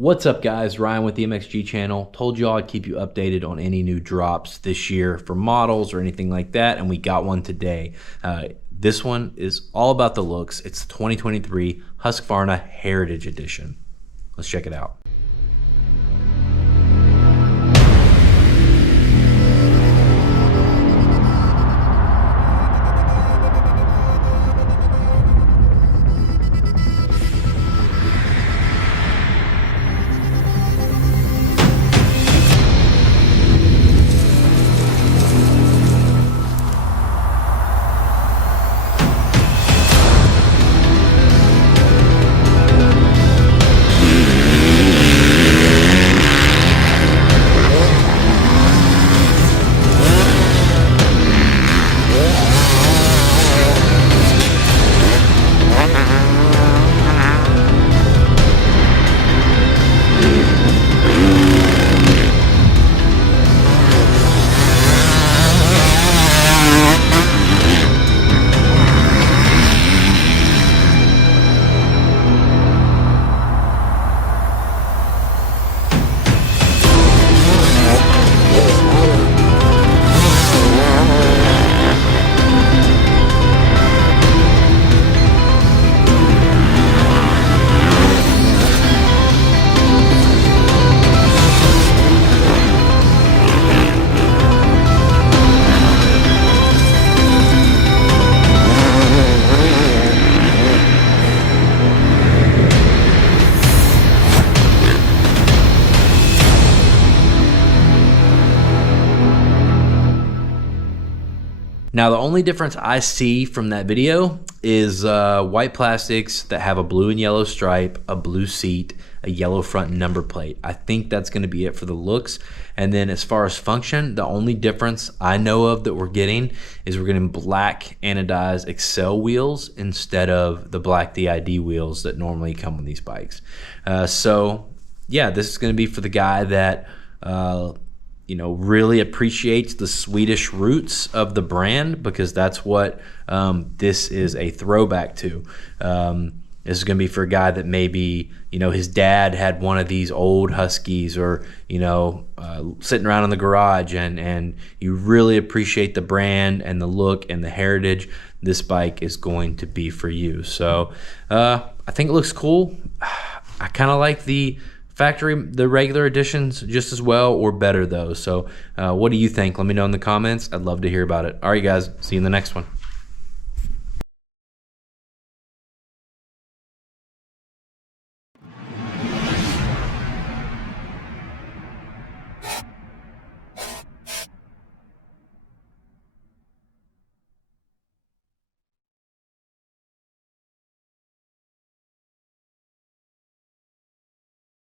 What's up guys, Ryan with the MXG channel. Told you all I'd keep you updated on any new drops this year for models or anything like that, and we got one today. This one is all about the looks. It's the 2023 Husqvarna Heritage Edition. Let's check it out. Now, the only difference I see from that video is white plastics that have a blue and yellow stripe, a blue seat, a yellow front number plate. I think that's going to be it for the looks. And then as far as function, the only difference I know of that we're getting is we're getting black anodized Excel wheels instead of the black DID wheels that normally come with these bikes. So yeah, this is going to be for the guy that really appreciates the Swedish roots of the brand, because that's what this is a throwback to. This is going to be for a guy that maybe, his dad had one of these old Huskies, or, sitting around in the garage, and you really appreciate the brand and the look and the heritage. This bike is going to be for you. So I think it looks cool. I kind of like the regular editions just as well, or better though. So what do you think? Let me know in the comments. I'd love to hear about it. All right guys, see you in the next one.